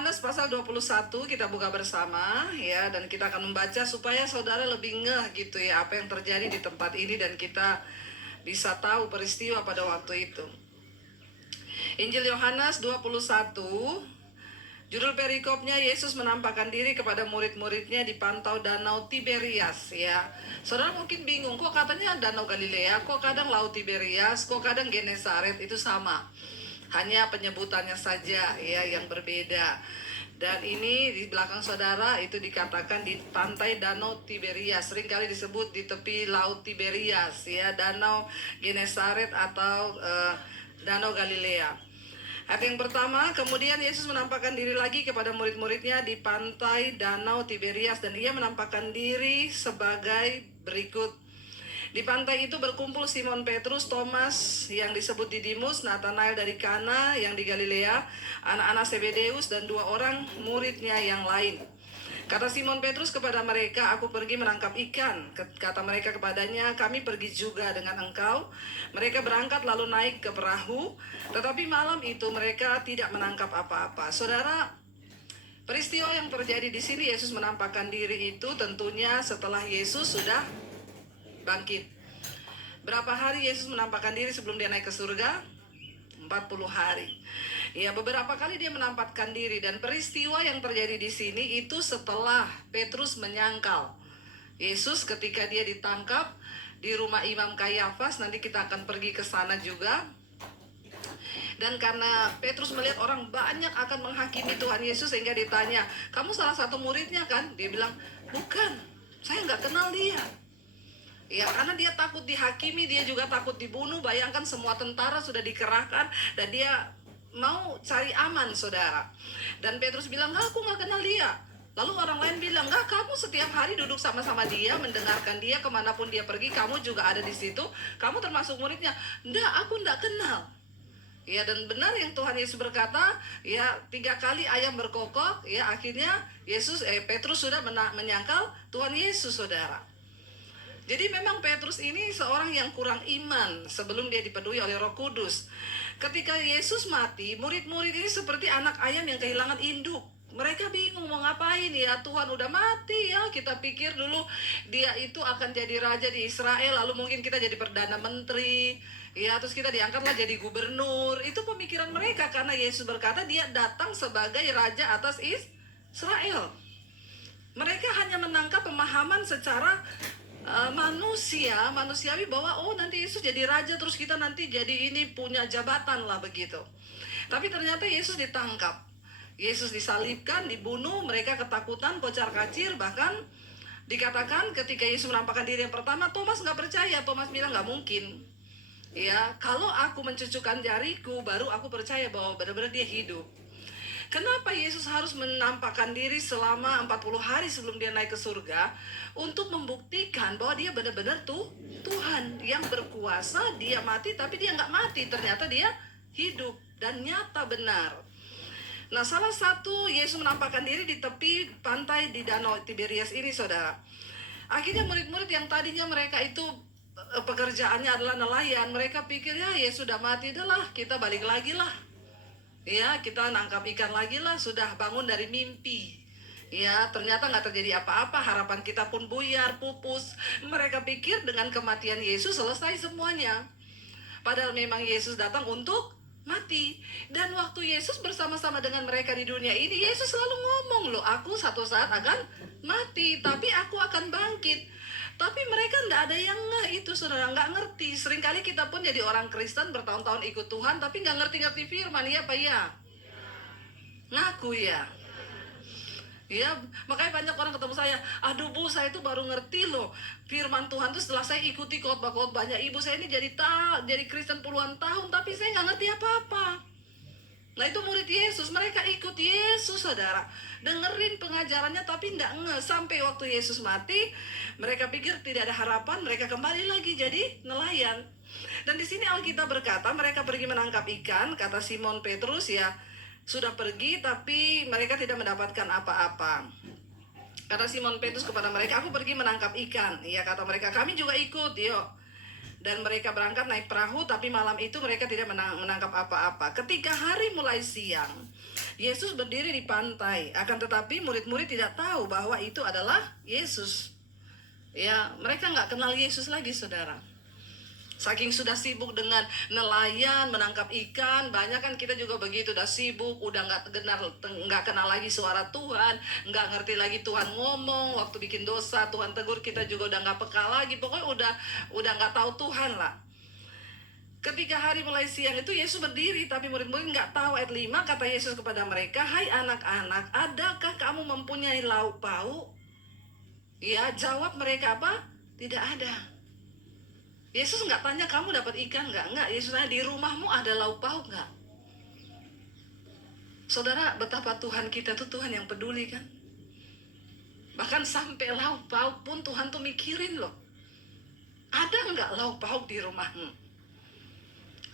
Yohanes pasal 21 kita buka bersama ya, dan kita akan membaca supaya saudara lebih ngeh gitu ya apa yang terjadi di tempat ini dan kita bisa tahu peristiwa pada waktu itu. Injil Yohanes 21, judul perikopnya Yesus menampakkan diri kepada murid-muridnya di pantau Danau Tiberias ya. Saudara mungkin bingung, kok katanya Danau Galilea, kok kadang Laut Tiberias, kok kadang Genesaret, itu sama. Hanya penyebutannya saja ya yang berbeda. Dan ini di belakang saudara itu dikatakan di pantai Danau Tiberias, seringkali disebut di tepi Laut Tiberias ya, Danau Genesaret atau Danau Galilea. Ayat yang pertama, kemudian Yesus menampakkan diri lagi kepada murid-muridnya di pantai Danau Tiberias, dan ia menampakkan diri sebagai berikut. Di pantai itu berkumpul Simon Petrus, Thomas yang disebut Didimus, Nathanael dari Kana yang di Galilea, anak-anak Zebedeus, dan 2 orang muridnya yang lain. Kata Simon Petrus kepada mereka, "Aku pergi menangkap ikan." Kata mereka kepadanya, "Kami pergi juga dengan engkau." Mereka berangkat lalu naik ke perahu, tetapi malam itu mereka tidak menangkap apa-apa. Saudara, peristiwa yang terjadi di sini, Yesus menampakkan diri itu tentunya setelah Yesus sudah bangkit. Berapa hari Yesus menampakkan diri sebelum dia naik ke surga? 40 hari. Ya, beberapa kali dia menampakkan diri, dan peristiwa yang terjadi di sini itu setelah Petrus menyangkal Yesus ketika dia ditangkap di rumah Imam Kayafas. Nanti kita akan pergi ke sana juga. Dan karena Petrus melihat orang banyak akan menghakimi Tuhan Yesus, sehingga ditanya, "Kamu salah satu muridnya kan?" Dia bilang, "Bukan, saya nggak kenal dia." Ya, karena dia takut dihakimi, dia juga takut dibunuh. Bayangkan semua tentara sudah dikerahkan dan dia mau cari aman, saudara. Dan Petrus bilang, "Aku nggak kenal dia." Lalu orang lain bilang, "Nggak, kamu setiap hari duduk sama-sama dia, mendengarkan dia kemanapun dia pergi, kamu juga ada di situ, kamu termasuk muridnya." "Nggak, aku nggak kenal." Ya, dan benar yang Tuhan Yesus berkata, ya 3 kali ayam berkokok, ya akhirnya Petrus sudah menyangkal Tuhan Yesus, saudara. Jadi memang Petrus ini seorang yang kurang iman sebelum dia dipenuhi oleh Roh Kudus. Ketika Yesus mati, murid-murid ini seperti anak ayam yang kehilangan induk. Mereka bingung mau ngapain ya, Tuhan udah mati ya. Kita pikir dulu dia itu akan jadi raja di Israel, lalu mungkin kita jadi perdana menteri, ya terus kita diangkatlah jadi gubernur. Itu pemikiran mereka karena Yesus berkata dia datang sebagai raja atas Israel. Mereka hanya menangkap pemahaman secara manusiawi bahwa nanti Yesus jadi raja, terus kita nanti jadi ini punya jabatan lah begitu. Tapi ternyata Yesus ditangkap, Yesus disalibkan, dibunuh. Mereka ketakutan, kocar-kacir. Bahkan dikatakan ketika Yesus menampakkan diri yang pertama, Thomas nggak percaya. Thomas bilang, "Nggak mungkin ya, kalau aku mencucukkan jariku baru aku percaya bahwa benar-benar dia hidup." Kenapa Yesus harus menampakkan diri selama 40 hari sebelum dia naik ke surga? Untuk membuktikan bahwa dia benar-benar Tuhan yang berkuasa. Dia mati tapi dia nggak mati, ternyata dia hidup dan nyata benar. Nah, salah satu Yesus menampakkan diri di tepi pantai di Danau Tiberias ini, saudara. Akhirnya murid-murid yang tadinya mereka itu pekerjaannya adalah nelayan, mereka pikir ya Yesus sudah mati, udahlah kita balik lagi lah. Ya, kita nangkap ikan lagi lah, sudah bangun dari mimpi. Ya, ternyata nggak terjadi apa-apa, harapan kita pun buyar, pupus. Mereka pikir dengan kematian Yesus selesai semuanya. Padahal memang Yesus datang untuk mati. Dan waktu Yesus bersama-sama dengan mereka di dunia ini, Yesus selalu ngomong loh, "Aku satu saat akan mati, tapi aku akan bangkit." Tapi mereka nggak ada yang itu, saudara, nggak ngerti. Seringkali kita pun jadi orang Kristen bertahun-tahun ikut Tuhan, tapi nggak ngerti-ngerti firman, ya Pak ya? Ngaku ya? Ya, makanya banyak orang ketemu saya, "Aduh Bu, saya itu baru ngerti loh firman Tuhan tuh setelah saya ikuti khotbah-khotbahnya Ibu. Saya ini jadi Kristen puluhan tahun, tapi saya nggak ngerti apa-apa." Nah, itu murid Yesus, mereka ikut Yesus, saudara. Dengerin pengajarannya tapi enggak sampai waktu Yesus mati, mereka pikir tidak ada harapan, mereka kembali lagi jadi nelayan. Dan di sini Alkitab berkata, mereka pergi menangkap ikan, kata Simon Petrus ya, sudah pergi tapi mereka tidak mendapatkan apa-apa. Kata Simon Petrus kepada mereka, "Aku pergi menangkap ikan." Ya, kata mereka, "Kami juga ikut, yuk." Dan mereka berangkat naik perahu, tapi malam itu mereka tidak menangkap apa-apa. Ketika hari mulai siang, Yesus berdiri di pantai. Akan tetapi murid-murid tidak tahu bahwa itu adalah Yesus. Ya, mereka nggak kenal Yesus lagi, saudara. Saking sudah sibuk dengan nelayan, menangkap ikan. Banyak kan kita juga begitu, udah sibuk, udah nggak kenal lagi suara Tuhan, nggak ngerti lagi Tuhan ngomong. Waktu bikin dosa, Tuhan tegur kita juga udah nggak peka lagi. Pokoknya udah nggak tahu Tuhan lah. Ketika hari mulai siang itu Yesus berdiri, tapi murid-murid nggak tahu. Ayat 5 kata Yesus kepada mereka, "Hai anak-anak, adakah kamu mempunyai lauk pauk?" Ya, jawab mereka apa? Tidak ada. Yesus nggak tanya kamu dapat ikan nggak. Yesus tanya, di rumahmu ada lauk pauk nggak? Saudara, betapa Tuhan kita tuh Tuhan yang peduli kan? Bahkan sampai lauk pauk pun Tuhan tuh mikirin loh. Ada nggak lauk pauk di rumahmu?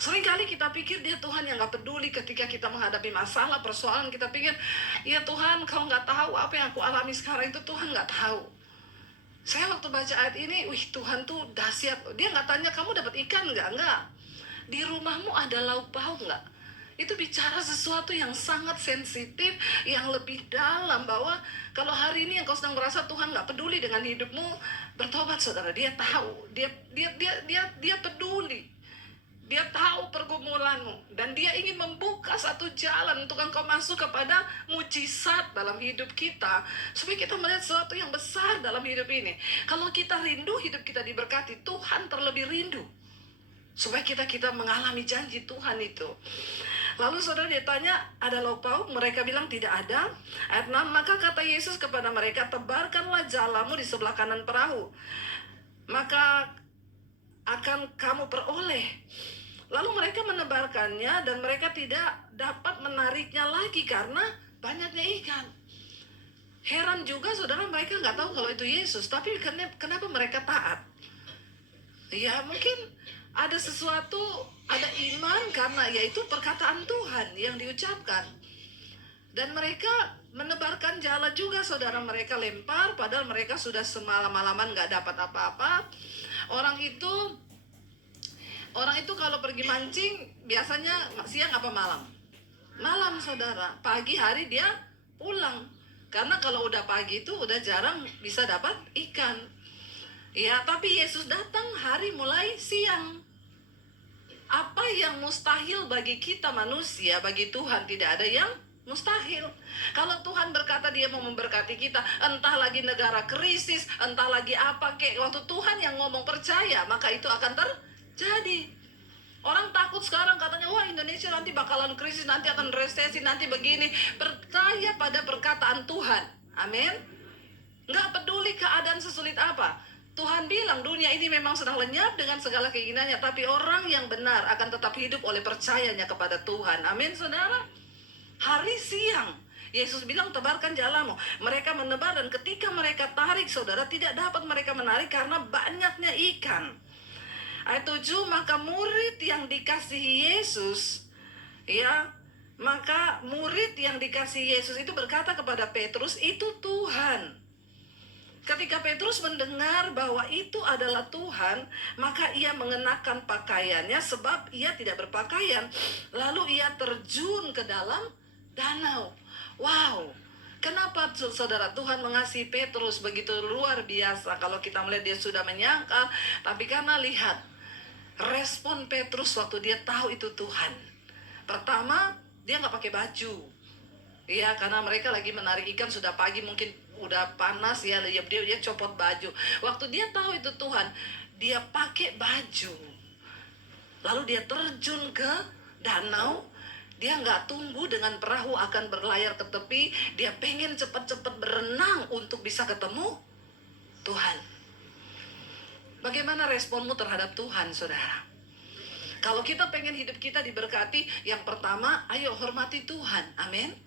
Seringkali kita pikir dia Tuhan yang nggak peduli ketika kita menghadapi masalah, persoalan. Kita pikir, ya Tuhan, kau nggak tahu apa yang aku alami sekarang itu, Tuhan nggak tahu. Saya waktu baca ayat ini, Tuhan tuh dahsyat. Dia nggak tanya kamu dapat ikan nggak. Di rumahmu ada lauk pauk nggak? Itu bicara sesuatu yang sangat sensitif, yang lebih dalam, bahwa kalau hari ini yang kau sedang merasa Tuhan nggak peduli dengan hidupmu, bertobat saudara. Dia tahu, dia peduli. Dia tahu pergumulanmu, dan dia ingin membuka satu jalan untuk engkau masuk kepada mujizat dalam hidup kita, supaya kita melihat sesuatu yang besar dalam hidup ini. Kalau kita rindu hidup kita diberkati, Tuhan terlebih rindu supaya kita mengalami janji Tuhan itu. Lalu saudara, dia tanya, ada lauk pauk? Mereka bilang tidak ada. Ayat 6, maka kata Yesus kepada mereka, tebarkanlah jalamu di sebelah kanan perahu, maka akan kamu peroleh. Lalu mereka menebarkannya, dan mereka tidak dapat menariknya lagi karena banyaknya ikan. Heran juga saudara, mereka nggak tahu kalau itu Yesus, tapi kenapa mereka taat? Ya mungkin ada sesuatu, ada iman, karena yaitu perkataan Tuhan yang diucapkan. Dan mereka menebarkan jala juga saudara, mereka lempar, padahal mereka sudah semalam-malaman nggak dapat apa-apa. Orang itu kalau pergi mancing biasanya siang apa malam? Malam saudara. Pagi hari dia pulang. Karena kalau udah pagi itu udah jarang bisa dapat ikan. Ya, tapi Yesus datang hari mulai siang. Apa yang mustahil bagi kita manusia, bagi Tuhan tidak ada yang mustahil. Kalau Tuhan berkata dia mau memberkati kita, entah lagi negara krisis, entah lagi apa kek, waktu Tuhan yang ngomong percaya, maka itu akan terjadi. Orang takut sekarang katanya, wah Indonesia nanti bakalan krisis, nanti akan resesi, nanti begini. Percaya pada perkataan Tuhan. Amin. Nggak peduli keadaan sesulit apa. Tuhan bilang dunia ini memang sedang lenyap dengan segala keinginannya, tapi orang yang benar akan tetap hidup oleh percayanya kepada Tuhan. Amin saudara. Hari siang Yesus bilang tebarkan jalamu. Mereka menebar, dan ketika mereka tarik saudara, tidak dapat mereka menarik karena banyaknya ikan. Ayat 7, maka murid yang dikasihi Yesus, ya, maka murid yang dikasihi Yesus itu berkata kepada Petrus, itu Tuhan. Ketika Petrus mendengar bahwa itu adalah Tuhan, maka ia mengenakan pakaiannya sebab ia tidak berpakaian. Lalu ia terjun ke dalam danau. Wow, kenapa saudara Tuhan mengasihi Petrus begitu luar biasa? Kalau kita melihat dia sudah menyangkal, tapi karena lihat respon Petrus waktu dia tahu itu Tuhan. Pertama, dia nggak pakai baju. Iya, karena mereka lagi menarik ikan, sudah pagi, mungkin udah panas ya, dia copot baju. Waktu dia tahu itu Tuhan, dia pakai baju. Lalu dia terjun ke danau. Dia nggak tunggu dengan perahu akan berlayar ke tepi. Dia pengen cepat-cepat berenang untuk bisa ketemu Tuhan. Bagaimana responmu terhadap Tuhan, saudara? Kalau kita pengen hidup kita diberkati, yang pertama, ayo hormati Tuhan. Amin.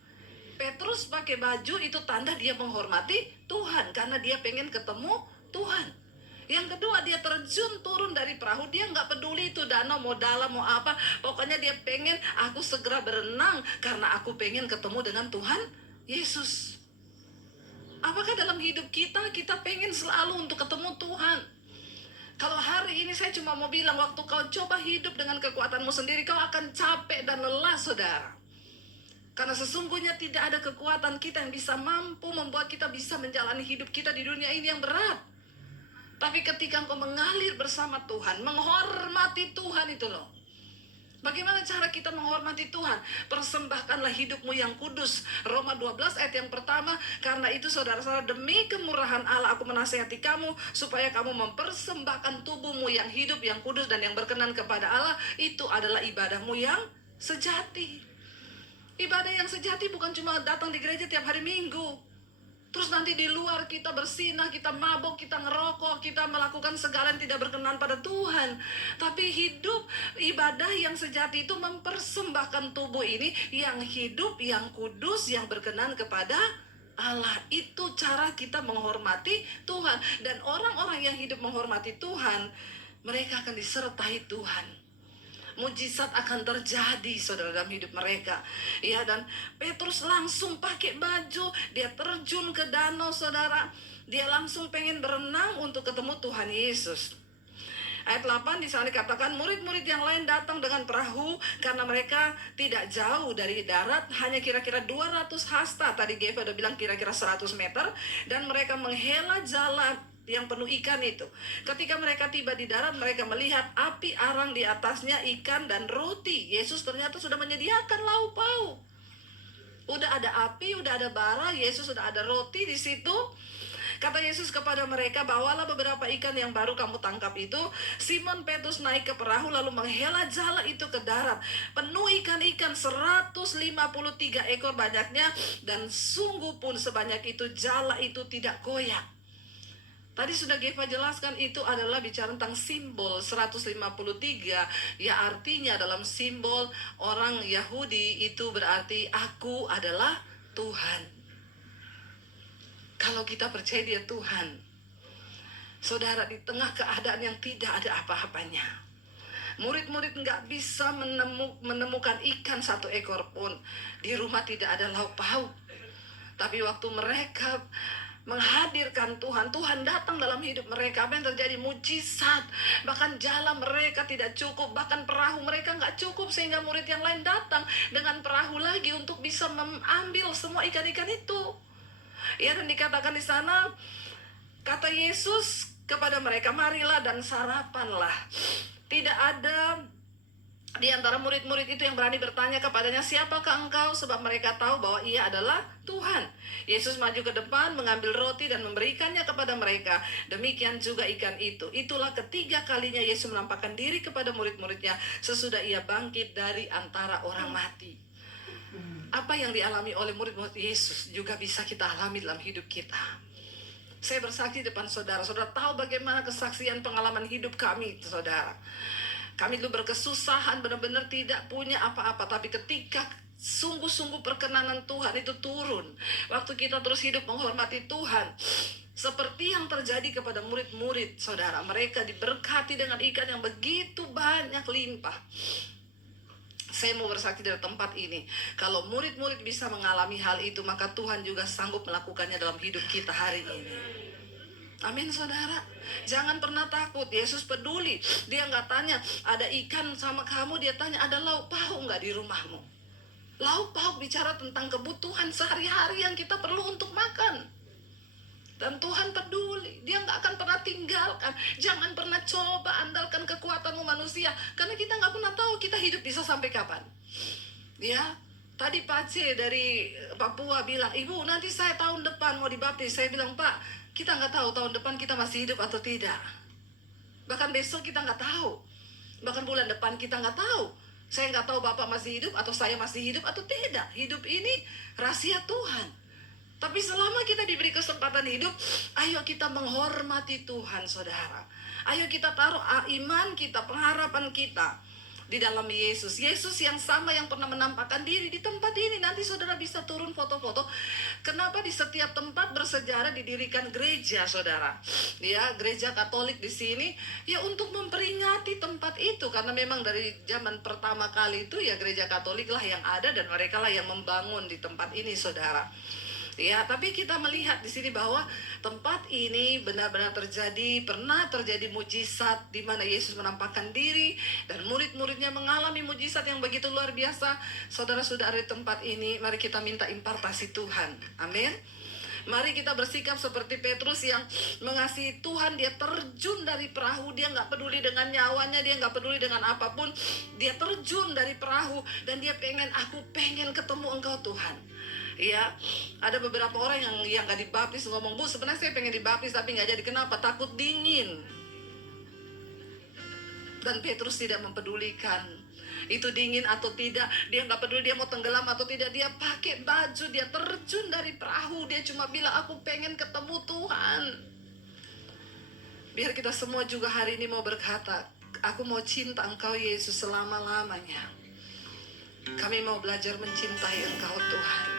Petrus pakai baju itu tanda dia menghormati Tuhan, karena dia pengen ketemu Tuhan. Yang kedua, dia terjun turun dari perahu. Dia nggak peduli itu danau mau dalam mau apa. Pokoknya dia pengen, aku segera berenang karena aku pengen ketemu dengan Tuhan Yesus. Apakah dalam hidup kita pengen selalu untuk ketemu Tuhan? Kalau hari ini saya cuma mau bilang, waktu kau coba hidup dengan kekuatanmu sendiri, kau akan capek dan lelah, saudara. Karena sesungguhnya tidak ada kekuatan kita yang bisa mampu membuat kita bisa menjalani hidup kita di dunia ini yang berat. Tapi ketika engkau mengalir bersama Tuhan, menghormati Tuhan itu loh. Bagaimana cara kita menghormati Tuhan? Persembahkanlah hidupmu yang kudus. Roma 12 ayat yang pertama. Karena itu saudara-saudara, demi kemurahan Allah aku menasihati kamu, supaya kamu mempersembahkan tubuhmu yang hidup, yang kudus, dan yang berkenan kepada Allah. Itu adalah ibadahmu yang sejati. Ibadah yang sejati bukan cuma datang di gereja tiap hari Minggu, terus nanti di luar kita bersinah, kita mabok, kita ngerokok, kita melakukan segala yang tidak berkenan pada Tuhan. Tapi hidup ibadah yang sejati itu mempersembahkan tubuh ini yang hidup, yang kudus, yang berkenan kepada Allah. Itu cara kita menghormati Tuhan. Dan orang-orang yang hidup menghormati Tuhan, mereka akan disertai Tuhan. Mujizat akan terjadi, saudara, dalam hidup mereka. Ya, dan Petrus langsung pakai baju, dia terjun ke danau, saudara. Dia langsung pengen berenang untuk ketemu Tuhan Yesus. Ayat 8 di sana dikatakan, murid-murid yang lain datang dengan perahu karena mereka tidak jauh dari darat, hanya kira-kira 200 hasta. Tadi Geva udah bilang kira-kira 100 meter. Dan mereka menghela jala yang penuh ikan itu. Ketika mereka tiba di darat, mereka melihat api arang di atasnya, ikan dan roti. Yesus ternyata sudah menyediakan lauk pauk. Udah ada api, udah ada bara, Yesus sudah ada roti di situ. Kata Yesus kepada mereka, bawalah beberapa ikan yang baru kamu tangkap itu. Simon Petrus naik ke perahu lalu menghela jala itu ke darat. Penuh ikan-ikan, 153 ekor banyaknya. Dan sungguh pun sebanyak itu jala itu tidak goyah. Tadi sudah Geva jelaskan, itu adalah bicara tentang simbol 153. Ya, artinya dalam simbol orang Yahudi itu berarti aku adalah Tuhan. Kalau kita percaya dia Tuhan, saudara, di tengah keadaan yang tidak ada apa-apanya, murid-murid nggak bisa menemukan ikan 1 ekor pun. Di rumah tidak ada lauk pauk. Tapi waktu mereka menghadirkan Tuhan, Tuhan datang dalam hidup mereka. Apa yang terjadi? Mujizat. Bahkan jala mereka tidak cukup, bahkan perahu mereka nggak cukup, sehingga murid yang lain datang dengan perahu lagi untuk bisa mengambil semua ikan-ikan itu. Ya, dan dikatakan di sana, kata Yesus kepada mereka, marilah dan sarapanlah. Tidak ada di antara murid-murid itu yang berani bertanya kepadanya, siapakah engkau? Sebab mereka tahu bahwa ia adalah Tuhan. Yesus maju ke depan, mengambil roti dan memberikannya kepada mereka. Demikian juga ikan itu. Itulah ketiga kalinya Yesus menampakkan diri kepada murid-muridnya sesudah ia bangkit dari antara orang mati. Apa yang dialami oleh murid-murid Yesus juga bisa kita alami dalam hidup kita. Saya bersaksi depan saudara. Saudara tahu bagaimana kesaksian pengalaman hidup kami, saudara. Kami dulu berkesusahan, benar-benar tidak punya apa-apa. Tapi ketika sungguh-sungguh perkenanan Tuhan itu turun, waktu kita terus hidup menghormati Tuhan, seperti yang terjadi kepada murid-murid, saudara. Mereka diberkati dengan ikan yang begitu banyak, limpah. Saya mau bersaksi dari tempat ini, kalau murid-murid bisa mengalami hal itu, maka Tuhan juga sanggup melakukannya dalam hidup kita hari ini. Amin, saudara. Jangan pernah takut. Yesus peduli. Dia nggak tanya ada ikan sama kamu, dia tanya ada lauk pauk nggak di rumahmu. Lauk pauk bicara tentang kebutuhan sehari-hari yang kita perlu untuk makan. Dan Tuhan peduli. Dia nggak akan pernah tinggalkan. Jangan pernah coba andalkan kekuatanmu manusia, karena kita nggak pernah tahu kita hidup bisa sampai kapan. Ya, tadi Pak C dari Papua bilang, ibu nanti saya tahun depan mau dibaptis. Saya bilang, Pak, kita nggak tahu tahun depan kita masih hidup atau tidak. Bahkan besok kita nggak tahu. Bahkan bulan depan kita nggak tahu. Saya nggak tahu Bapak masih hidup atau saya masih hidup atau tidak. Hidup ini rahasia Tuhan. Tapi selama kita diberi kesempatan hidup, ayo kita menghormati Tuhan, saudara. Ayo kita taruh iman kita, pengharapan kita di dalam Yesus. Yesus yang sama yang pernah menampakkan diri di tempat ini. Nanti saudara bisa turun foto-foto. Kenapa di setiap tempat bersejarah didirikan gereja, saudara? Ya, gereja Katolik di sini ya untuk memperingati tempat itu, karena memang dari zaman pertama kali itu ya gereja Katolik lah yang ada dan mereka lah yang membangun di tempat ini, saudara. Ya, tapi kita melihat di sini bahwa tempat ini benar-benar pernah terjadi mujizat di mana Yesus menampakkan diri dan murid-muridnya mengalami mujizat yang begitu luar biasa. Saudara-saudara di tempat ini, mari kita minta impartasi Tuhan. Amin. Mari kita bersikap seperti Petrus yang mengasihi Tuhan. Dia terjun dari perahu, dia nggak peduli dengan nyawanya, dia nggak peduli dengan apapun. Dia terjun dari perahu dan dia aku pengen ketemu Engkau Tuhan. Ya, ada beberapa orang yang nggak dibaptis ngomong, Bu, sebenarnya saya pengen dibaptis tapi nggak jadi. Kenapa? Takut dingin. Dan Petrus tidak mempedulikan itu dingin atau tidak, dia nggak peduli dia mau tenggelam atau tidak, dia pakai baju, dia terjun dari perahu, dia cuma bilang, aku pengen ketemu Tuhan. Biar kita semua juga hari ini mau berkata, aku mau cinta Engkau Yesus selama-lamanya. Kami mau belajar mencintai Engkau Tuhan.